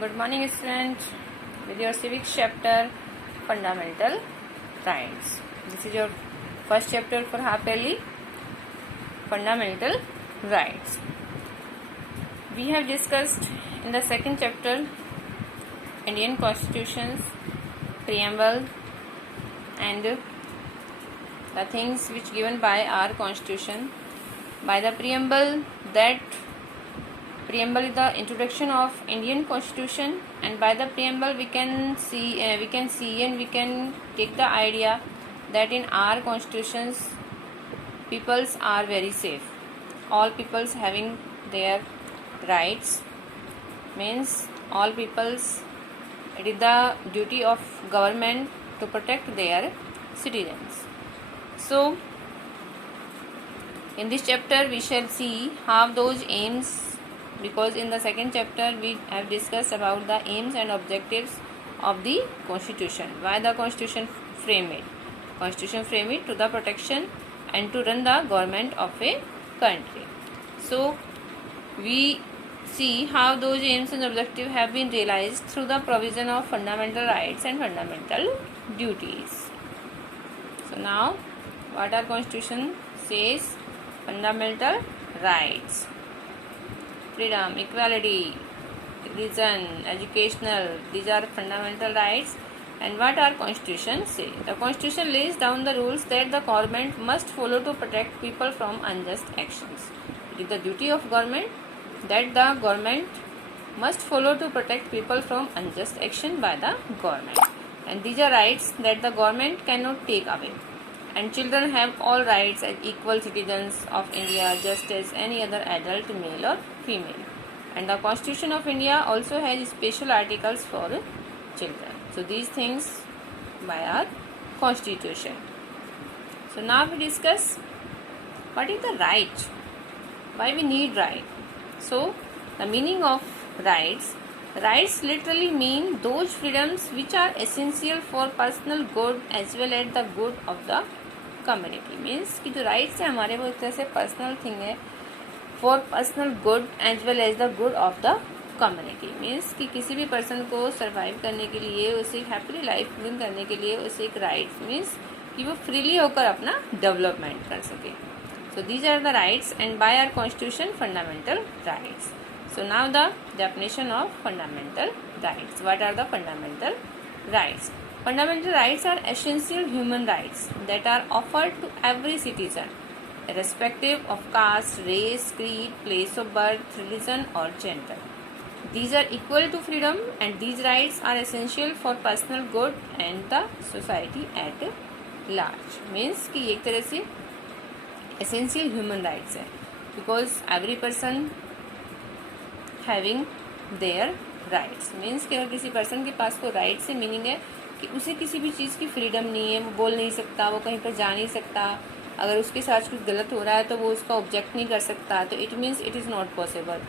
Good morning, students. With your civics chapter, Fundamental Rights. This is your first chapter for half yearly, Fundamental Rights. We have discussed in the second chapter Indian Constitution's preamble and the things which given by our Constitution. By the preamble, that preamble is the introduction of Indian Constitution, and by the preamble we can see and we can take the idea that in our constitutions peoples are very safe. All peoples having their rights, means all peoples, it is the duty of government to protect their citizens. So in this chapter we shall see how those aims, because in the second chapter we have discussed about the aims and objectives of the constitution. Why the constitution frame it? Constitution frame it to the protection and to run the government of a country. So we see how those aims and objectives have been realized through the provision of fundamental rights and fundamental duties. So now what our constitution says? Fundamental rights: freedom, equality, religion, educational, these are fundamental rights. And what our constitution say? The constitution lays down the rules that the government must follow to protect people from unjust actions. It is the duty of government that the government must follow to protect people from unjust action by the government. And these are rights that the government cannot take away. And children have all rights as equal citizens of India, just as any other adult, male or female. And the Constitution of India also has special articles for children. So these things by our Constitution. So now we discuss what is the right, why we need right. So the meaning of rights. Rights literally mean those freedoms which are essential for personal good as well as the good of the community. Means कि जो rights है हमारे वो एक तरह से personal thing है for personal good as well as the good of the community. Means कि किसी भी पर्सन को सर्वाइव करने के लिए, उसे हैप्पीली लाइफ लिव करने के लिए उसे एक राइट्स, मीन्स कि वो फ्रीली होकर अपना डेवलपमेंट कर सके. So these are the rights and by our constitution fundamental rights. So now the definition of fundamental rights. What are the fundamental rights? Fundamental rights are essential human rights that are offered to every citizen, irrespective of caste, race, creed, place of birth, religion or gender. These are equal to freedom and these rights are essential for personal good and the society at large. Means कि एक तरह से essential human rights है, because every person having their rights. Means कि अगर किसी person के पास को rights से meaning है कि उसे किसी भी चीज़ की फ्रीडम नहीं है, वो बोल नहीं सकता, वो कहीं पर जा नहीं सकता, अगर उसके साथ कुछ गलत हो रहा है तो वो उसका ऑब्जेक्ट नहीं कर सकता, तो it means it is not possible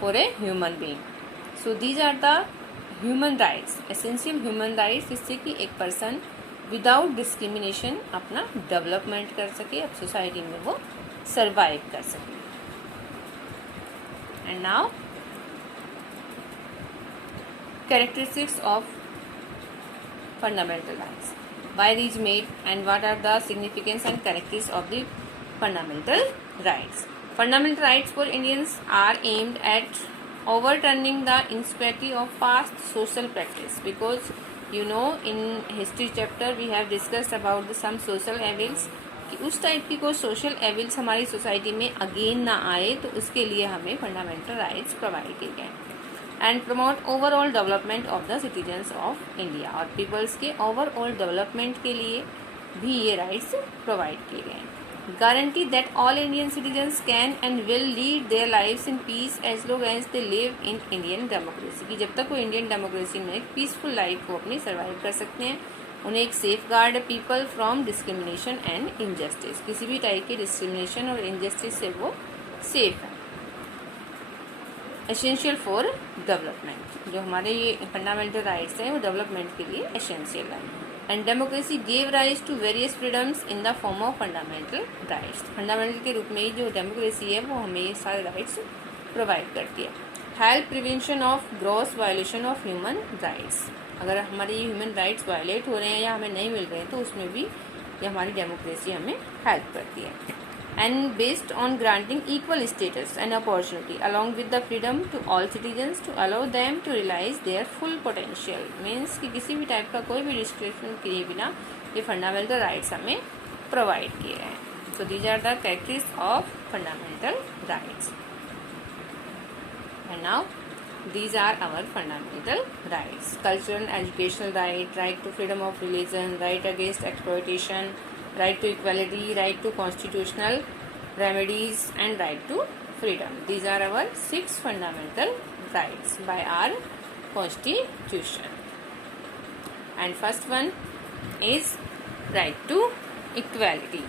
for a human being. So these are the human rights, essential human rights, जिससे कि एक पर्सन विदाउट डिस्क्रिमिनेशन अपना डेवलपमेंट कर सके, अब सोसाइटी में वो सर्वाइव कर सके. And now characteristics of fundamental rights. Why these made and what are the significance and characteristics of the fundamental rights? Fundamental rights for Indians are aimed at overturning the inequality of past social practice, because you know in history chapter we have discussed about the some social evils कि उस type की कोई social evils हमारी society में again ना आए, तो उसके लिए हमें फंडामेंटल राइट्स प्रोवाइड किए गए. And promote overall development of the citizens of India, और पीपल्स के ओवरऑल डेवलपमेंट के लिए भी ये राइट्स प्रोवाइड किए गए हैं. Guarantee that all Indian citizens can and will lead their lives in peace as long as they live in Indian democracy. कि जब तक वो इंडियन डेमोक्रेसी में एक पीसफुल लाइफ को अपनी सर्वाइव कर सकते हैं, उन्हें एक safe guard people from discrimination and injustice, किसी भी टाइप की डिस्क्रिमिनेशन और इनजस्टिस से वो सेफ है. एसेंशियल फॉर डेवलपमेंट, जो हमारे ये फंडामेंटल राइट्स हैं वो डेवलपमेंट के लिए एसेंशियल है. And democracy gave rise to various freedoms in the form of fundamental rights. Fundamental के रूप में ही जो डेमोक्रेसी है वो हमें ये सारे राइट्स प्रोवाइड करती है. Help prevention of gross violation of human rights. अगर हमारे ये ह्यूमन राइट्स वायलेट हो रहे हैं या हमें नहीं मिल रहे हैं तो उसमें भी ये हमारी डेमोक्रेसी हमें हेल्प करती है। And based on granting equal status and opportunity along with the freedom to all citizens to allow them to realise their full potential. Means कि किसी भी टाइप का कोई भी रिस्ट्रिक्शन किए बिना ये फंडामेंटल राइट्स हमें प्रोवाइड किए हैं। So these are the characteristics of fundamental rights. And now these are our fundamental rights: cultural and educational right, right to freedom of religion, right against exploitation, right to equality, right to constitutional remedies, and right to freedom. These are our 6 fundamental rights by our constitution. And first one is right to equality.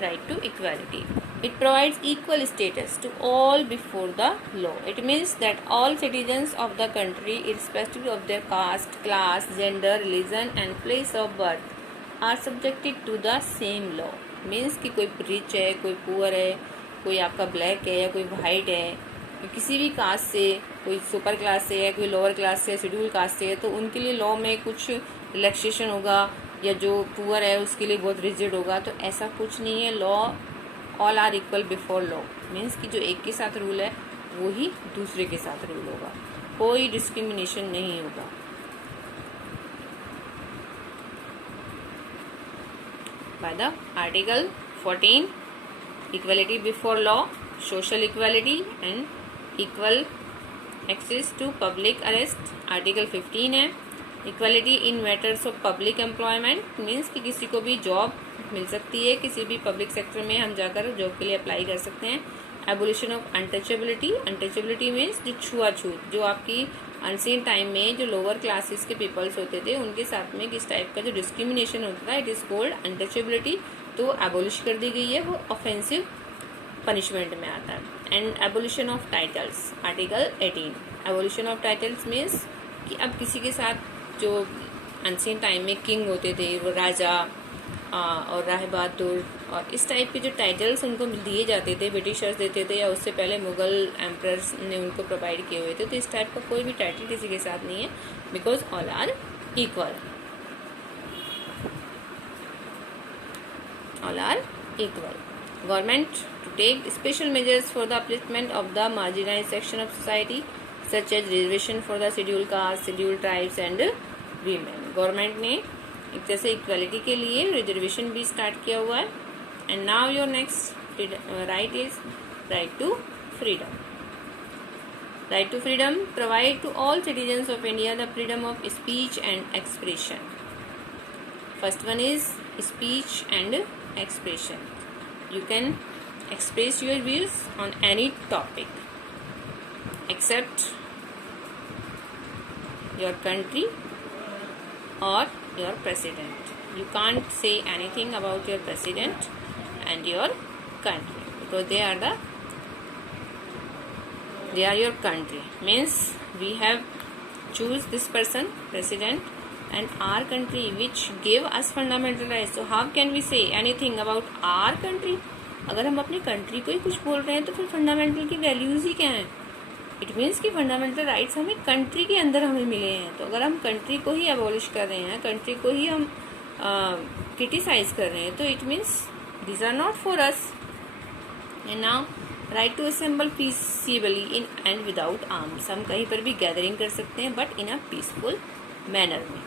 Right to equality. It provides equal status to all before the law. It means that all citizens of the country, irrespective of their caste, class, gender, religion and place of birth, are subjected to the same law. Means कि कोई rich है, कोई poor है, कोई आपका black है या कोई वाइट है, किसी भी कास्ट से, कोई सुपर क्लास से है, कोई लोअर क्लास से, शेड्यूल कास्ट से है, तो उनके लिए लॉ में कुछ रिलैक्सेशन होगा या जो पुअर है उसके लिए बहुत रिजिड होगा। तो ऐसा कुछ नहीं है। Law all are equal before law. Means कि जो एक के साथ रूल है वो ही दूसरे के साथ रूल होगा, कोई डिस्क्रिमिनेशन नहीं होगा। By the article 14 equality before law, social equality and equal access to public arrest. Article 15 है equality in matters of public employment. Means कि किसी को भी जॉब मिल सकती है, किसी भी पब्लिक सेक्टर में हम जाकर जॉब के लिए अप्लाई कर सकते हैं। Abolition of untouchability. Untouchability means जो छुआछूत, जो आपकी अनसीन टाइम में जो लोअर क्लासेस के पीपल्स होते थे उनके साथ में किस टाइप का जो डिस्क्रिमिनेशन होता था, इट इज कॉल्ड अनटचेबिलिटी। तो एबोलिश कर दी गई है, वो ऑफेंसिव पनिशमेंट में आता है। And abolition of titles. Article 18 abolition of titles means कि अब किसी के साथ जो अनसीन टाइम में किंग होते थे, वो राजा और राय बहादुर और इस टाइप के जो टाइटल्स उनको दिए जाते थे, ब्रिटिशर्स देते थे या उससे पहले मुगल एम्परर्स ने उनको प्रोवाइड किए हुए थे, तो इस टाइप का कोई भी टाइटल किसी के साथ नहीं है, because all are equal. All are equal. Government to take special measures for the upliftment of the marginalised section of society such as reservation for the schedule caste, schedule tribes and women. Government ने एक तरह से equality के लिए reservation भी start किया हुआ है। And now your next right is right to freedom. Right to freedom provide to all citizens of India the freedom of speech and expression. First one is speech and expression. You can express your views on any topic except your country or your president. You can't say anything about your president and your country because they are your country. Means we have choose this person president and our country which gave us fundamental rights. So how can we say anything about our country? अगर हम अपनी country को ही कुछ बोल रहे हैं तो फिर फंडामेंटल की वैल्यूज ही क्या हैं? इट मीन्स कि फंडामेंटल राइट्स हमें कंट्री के अंदर हमें मिले हैं। तो अगर हम कंट्री को ही एबॉलिश कर रहे हैं, कंट्री को ही हम क्रिटिसाइज कर रहे हैं, तो it means these are not for us. And now right to assemble peacefully in and without arms. हम कहीं पर भी गैदरिंग कर सकते हैं but in a peaceful manner में,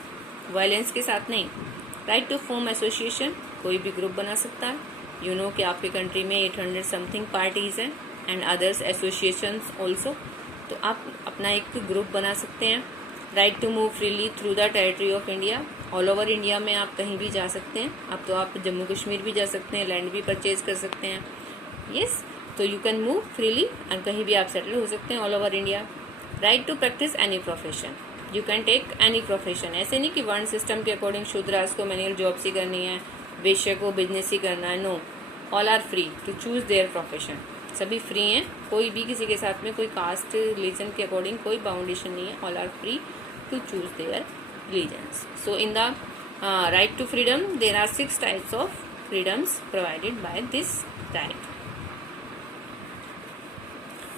वायलेंस के साथ नहीं। Right to form association. कोई भी ग्रुप बना सकता है। यू नो कि आपके कंट्री में 800 समथिंग पार्टीज हैं एंड अदर्स एसोसिएशंस ऑल्सो, तो आप अपना एक ग्रुप बना सकते हैं। Right to move freely through the territory of India. All over India में आप कहीं भी जा सकते हैं। अब तो आप जम्मू कश्मीर भी जा सकते हैं, लैंड भी परचेज कर सकते हैं। यस, तो यू कैन मूव फ्रीली और कहीं भी आप सेटल हो सकते हैं all over India. Right to practise any profession. You can take any profession. ऐसे नहीं कि वर्ण सिस्टम के अकॉर्डिंग शूद्रास को मैनुअल जॉब्स ही करनी है, वैश्य को बिजनेस ही करना है। No, all are free to choose their profession. सभी फ्री हैं, कोई भी किसी के साथ में कोई कास्ट रिलीजन के अकॉर्डिंग कोई बाउंडेशन नहीं है। All are free to choose their religions. So in the right to freedom there are 6 types of freedoms provided by this right.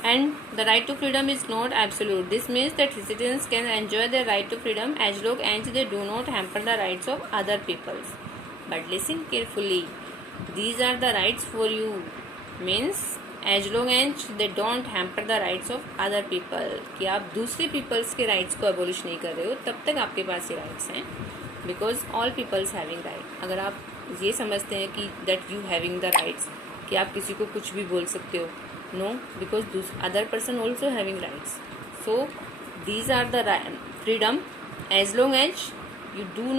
And the right to freedom is not absolute. This means that citizens can enjoy their right to freedom as long as they do not hamper the rights of other peoples. But listen carefully. These are the rights for you. Means as long as they don't hamper the rights of other people. कि आप दूसरे peoples के rights को abolish नहीं कर रहे हो, तब तक आपके पास ये rights हैं. Because all peoples having right. अगर आप ये समझते हैं कि that you having the rights, कि आप किसी को कुछ भी बोल सकते हो, no, because other person also having rights. So these are the freedom as long as you do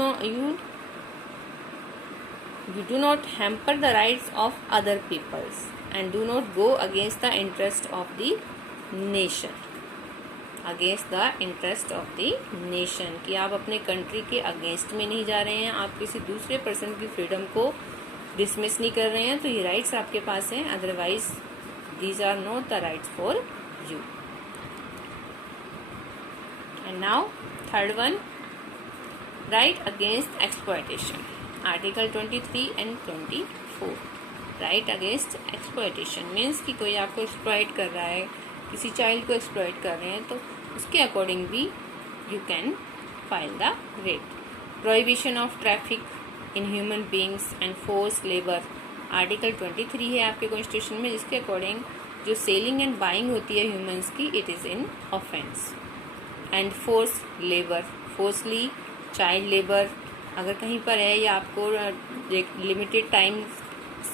not hamper the rights of other peoples and do not go against the interest of the nation. Against the interest of the nation, कि आप अपने country के against में नहीं जा रहे हैं, आप किसी दूसरे पर्सन की फ्रीडम को डिसमिस नहीं कर रहे हैं, तो ये राइट्स आपके पास हैं. Otherwise these are not the rights for you. And now third one, right against exploitation. Article 23 and 24. Right against exploitation means कि कोई आपको exploit कर रहा है, किसी चाइल्ड को exploit कर रहे हैं, तो उसके अकॉर्डिंग भी you can file the rate. Prohibition of traffic in human beings and forced labor. Article 23 है आपके कॉन्स्टिट्यूशन में, जिसके अकॉर्डिंग जो सेलिंग एंड बाइंग होती है ह्यूमंस की, it is in offence. And force labour, forcefully child labour अगर कहीं पर है या आपको लिमिटेड टाइम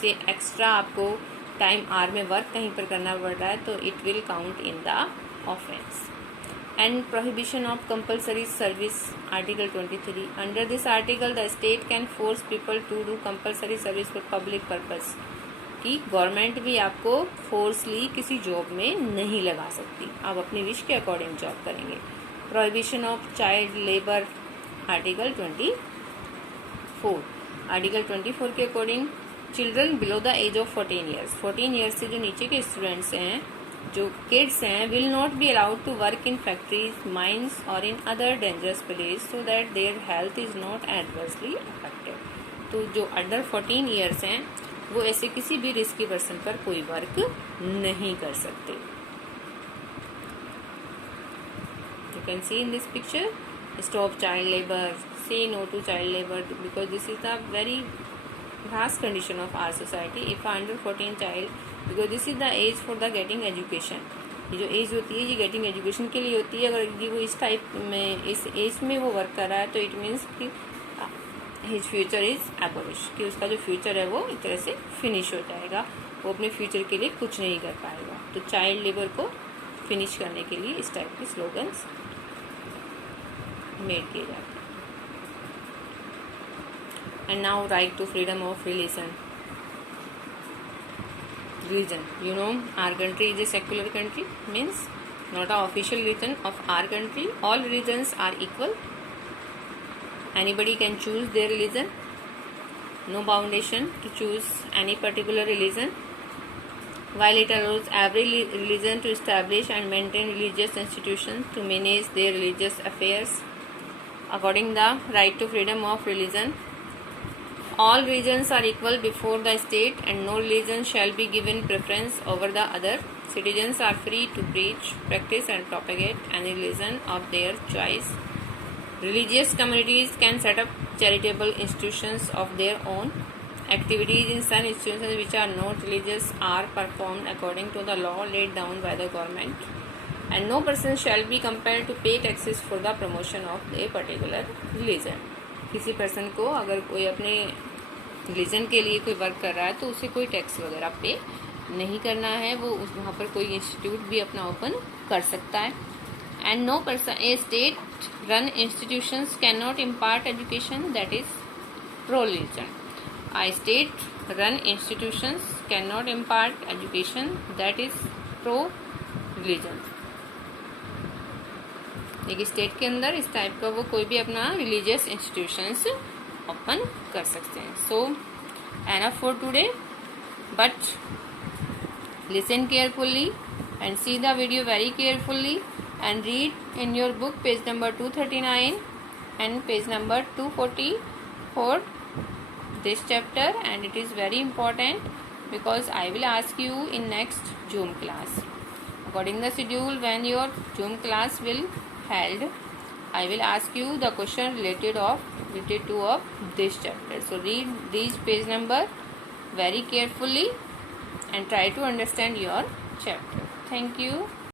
से एक्स्ट्रा आपको टाइम आवर में वर्क कहीं पर करना पड़ रहा है, तो it will count in the offence. And prohibition of compulsory service. Article 23. Under this article, the state can force people to do compulsory service for public purpose. कि गवर्नमेंट भी आपको फोर्सली किसी जॉब में नहीं लगा सकती, आप अपनी विश के अकॉर्डिंग जॉब करेंगे. Prohibition of child labour. Article 24. Article 24 के according children below the age of 14 years, 14 years से जो नीचे के स्टूडेंट्स हैं, जो किड्स हैं, will not be allowed to work in factories, mines और in other dangerous place so that their health is not adversely affected. तो जो अंडर 14 ईयर्स हैं वो ऐसे किसी भी रिस्की पर्सन पर कोई वर्क नहीं कर सकते. You can see in this picture, stop child labour, say no to child labour, because this is the very vast condition of our society. If under 14 child, because this is the age for the getting education. ये जो as होती है ये getting education के लिए होती है. अगर ये वो इस टाइप में इस एज में वो वर्क कर रहा है, तो इट मीन्स कि हिज फ्यूचर इज एबोलिश, कि उसका जो फ्यूचर है वो एक तरह से फिनिश हो जाएगा, वो अपने फ्यूचर के लिए कुछ नहीं कर पाएगा. तो चाइल्ड लेबर को फिनिश करने के लिए इस टाइप के स्लोगन्स मेड किए जाते हैं. And now right to freedom of religion. Religion, you know, our country is a secular country, means not an official religion of our country. All religions are equal. Anybody can choose their religion. No foundation to choose any particular religion. While it allows every religion to establish and maintain religious institutions to manage their religious affairs according the right to freedom of religion. All religions are equal before the state and no religion shall be given preference over the other. Citizens are free to preach, practice and propagate any religion of their choice. Religious communities can set up charitable institutions of their own. Activities in such institutions which are not religious are performed according to the law laid down by the government. And no person shall be compelled to pay taxes for the promotion of a particular religion. किसी person को अगर कोई अपने religion के लिए कोई work कर रहा है तो उसे कोई टैक्स वगैरह पे नहीं करना है, वो वहाँ पर कोई इंस्टीट्यूट भी अपना ओपन कर सकता है. And no person a state run institutions can not impart education that is pro religion. A state run institutions cannot impart education that is pro religion. एक स्टेट के अंदर इस टाइप का वो कोई भी अपना रिलीजियस इंस्टीट्यूशंस ओपन कर सकते हैं. So enough for today, but listen carefully and see the video very carefully and read in your book page number 239 and page number 240 for this chapter, and it is very important because I will ask you in next Zoom class. According the schedule, when your Zoom class will held, I will ask you the question related to of this chapter. So read these page number very carefully and try to understand your chapter. Thank you.